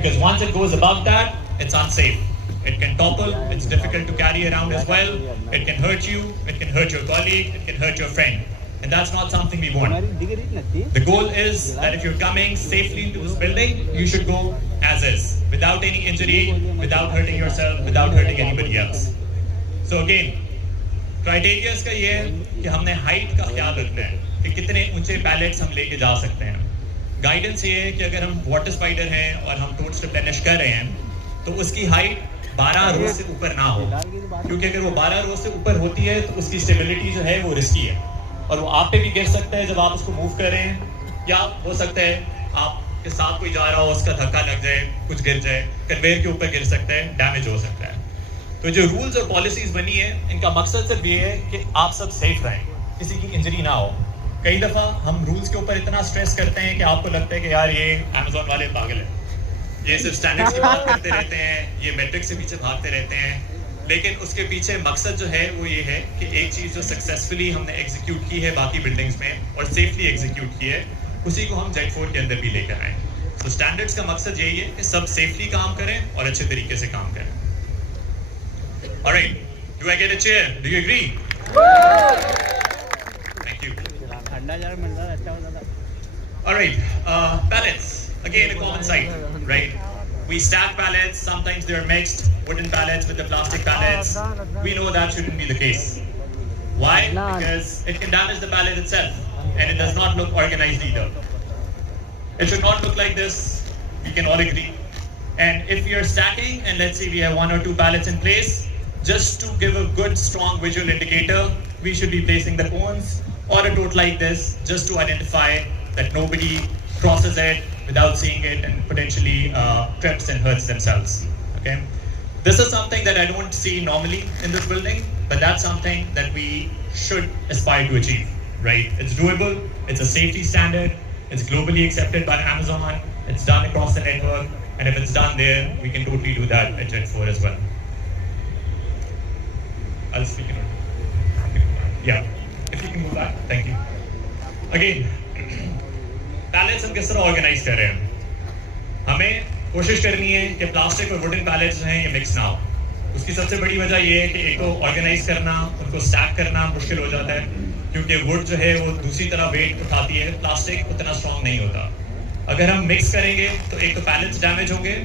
because once it goes above that, it's unsafe. It can topple, it's difficult to carry around as well, it can hurt you, it can hurt your colleague, it can hurt your friend. And that's not something we want. The goal is that if you're coming safely into this building, you should go as is, without any injury, without hurting yourself, without hurting anybody else. So again, criteria का ये है कि हमने height का ख्याल रखना है कि कितने ऊंचे pallets हम लेके जा सकते हैं. Guidance ये है कि अगर हम water spider हैं और हम totes replenish कर रहे हैं, तो उसकी height 12 रो से ऊपर ना हो, क्योंकि अगर वो 12 रो से ऊपर होती है तो उसकी स्टेबिलिटी जो है वो रिस्की है और वो आप पे भी गिर सकता है जब आप उसको मूव कर रहे हैं, या हो सकता है आपके साथ कोई जा रहा हो, उसका धक्का लग जाए, कुछ गिर जाए, कन्वेयर के ऊपर गिर सकता है, डैमेज हो सकता है. तो जो रूल्स और पॉलिसीज बनी है, इनका मकसद सिर्फ ये है कि आप सब सेफ रहें, किसी की इंजरी ना हो. कई दफ़ा हम रूल्स के ऊपर इतना स्ट्रेस करते हैं कि आपको लगता है कि यार ये अमेज़न वाले पागल हैं, ये सिर्फ स्टैंडर्ड्स की बात करते रहते हैं, ये मैट्रिक्स से पीछे भागते रहते हैं. लेकिन उसके पीछे मकसद जो है वो ये है कि एक चीज़ जो सक्सेसफुली हमने एग्जीक्यूट की है बाकी बिल्डिंग्स में और सेफली एग्जीक्यूट की है, उसी को हम Z4 के अंदर भी लेकर आए. तो स्टैंडर्ड्स का मकसद यही है कि सब सेफली काम करें और अच्छे तरीके से काम करें. Alright, do I get a chair? Do you agree? Thank you. Alright, pallets. Again, a common sight, right? We stack pallets, sometimes they're mixed, wooden pallets with the plastic pallets. We know that shouldn't be the case. Why? Because it can damage the pallet itself, and it does not look organized either. It should not look like this, we can all agree. And if we are stacking, and let's say we have 1 or 2 pallets in place, just to give a good, strong visual indicator, we should be placing the cones or a tote like this, just to identify that nobody crosses it without seeing it and potentially trips and hurts themselves. Okay, this is something that I don't see normally in this building, but that's something that we should aspire to achieve. Right? It's doable. It's a safety standard. It's globally accepted by Amazon. It's done across the network, and if it's done there, we can totally do that at Z4 as well. I'll speak in order. Yeah, if you can move that, thank you. Again, pallets हम किस तरह organise कर रहे हैं? हमें कोशिश करनी है कि प्लास्टिक और वुडन पैलेट्स हैं ये मिक्स ना हो. उसकी सबसे बड़ी वजह ये है कि एक को ऑर्गेनाइज करना, उनको स्टैक करना मुश्किल हो जाता है, क्योंकि वुड जो है वो दूसरी तरह वेट उठाती है, प्लास्टिक उतना स्ट्रॉन्ग नहीं होता. अगर हम मिक्स करेंगे तो एक तो पैलेट्स डैमेज होंगे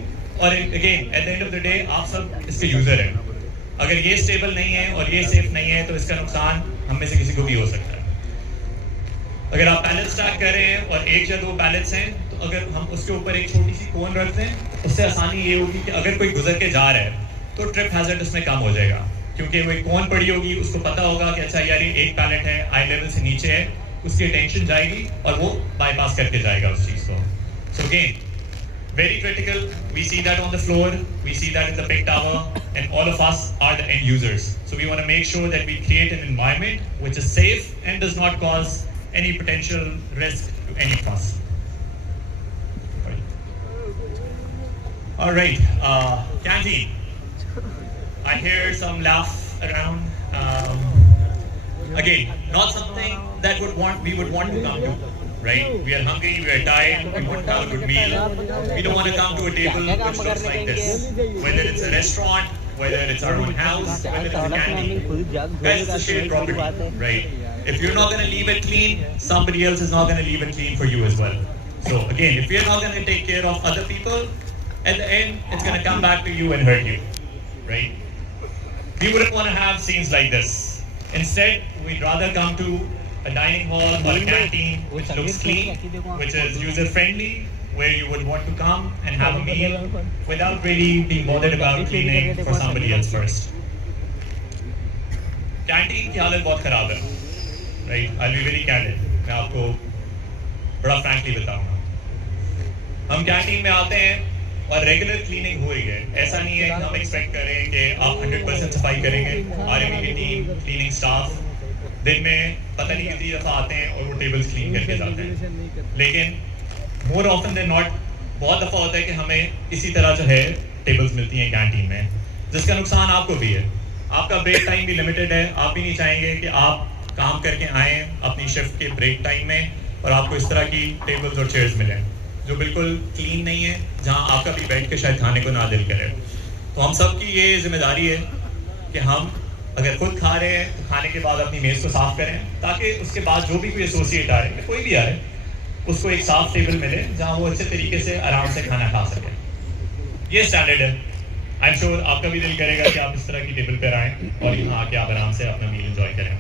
और again at the end of the day आप सब इसके यूजर हैं. अगर ये स्टेबल नहीं है और ये सेफ नहीं है तो इसका नुकसान हम में से किसी को भी हो सकता है. अगर आप पैलेट स्टैक कर रहे हैं और 1 या 2 पैलेट्स हैं, तो अगर हम उसके ऊपर एक छोटी सी कोन रख दें, उससे आसानी ये होगी कि अगर कोई गुजर के जा रहा है तो ट्रिप हैजर्ड उसमें कम हो जाएगा, क्योंकि वो एक कोन पड़ी होगी, उसको पता होगा कि अच्छा यार ये एक पैलेट है, आई लेवल से नीचे है, उसकी अटेंशन जाएगी और वो बाईपास करके जाएगा उस चीज़ को. So again very critical. We see that on the floor, we see that in the big tower, and all of us are the end users. So we want to make sure that we create an environment which is safe and does not cause any potential risk to any of us. All right, canteen. I hear some laugh around. Again, not something that we would want to come to. Right? We are hungry, we are tired, we want to have a good meal. We don't want to come to a table which looks like this. Whether it's a restaurant, whether it's our own house, whether it's a canteen. Guys, it's a shared property, right? If you're not going to leave it clean, somebody else is not going to leave it clean for you as well. So again, if we're not going to take care of other people, at the end, it's going to come back to you and hurt you, right? We wouldn't want to have scenes like this. Instead, we'd rather come to a dining hall or a canteen which looks clean, which is user-friendly, where you would want to come and have a meal without really being bothered about cleaning for somebody else first. Canteen की हालत बहुत खराब है, right? I'll be very candid. मैं आपको बड़ा frankly बताऊँगा. हम canteen में आते हैं और regular cleaning हो रही है. ऐसा नहीं है कि हम expect कर रहे हैं कि आप 100% सफाई करेंगे. RME की team, cleaning staff दिन में पता नहीं कितनी दफ़ा आते हैं और वो टेबल्स क्लीन करके जाते हैं. लेकिन मोर ऑफन देन नॉट बहुत दफ़ा होता है कि हमें इसी तरह जो है टेबल्स मिलती हैं कैंटीन में, जिसका नुकसान आपको भी है. आपका ब्रेक टाइम भी लिमिटेड है. आप भी नहीं चाहेंगे कि आप काम करके आएँ अपनी शिफ्ट के ब्रेक टाइम में और आपको इस तरह की टेबल्स और चेयर्स मिलें. जो बिल्कुल क्लीन नहीं है, जहाँ आपका भी बैठ के शायद खाने को ना दिल करे। तो हम सब की ये जिम्मेदारी है कि हम अगर खुद खा रहे हैं तो खाने के बाद अपनी मेज़ को साफ़ करें, ताकि उसके बाद जो भी कोई एसोसिएट आ रहे हैं, कोई भी आ रहे हैं, उसको एक साफ़ टेबल मिले जहाँ वो अच्छे तरीके से आराम से खाना खा सके। ये स्टैंडर्ड है। आई एम श्योर आपका भी दिल करेगा कि आप इस तरह की टेबल पर आएँ और यहाँ आके आप आराम से अपना मील एंजॉय करें।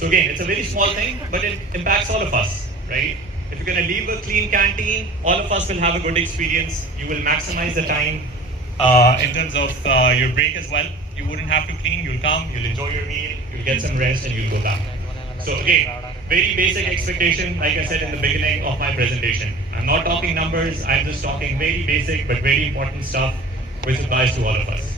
So again, it's a very small thing, but it impacts all of us, right? If you're going to leave a clean canteen, all of us will have a good experience. You will maximize the time in terms of your break as well. You wouldn't have to clean. You'll come, you'll enjoy your meal, you'll get some rest, and you'll go back. So again, very basic expectation, like I said in the beginning of my presentation. I'm not talking numbers. I'm just talking very basic but very important stuff, which applies to all of us.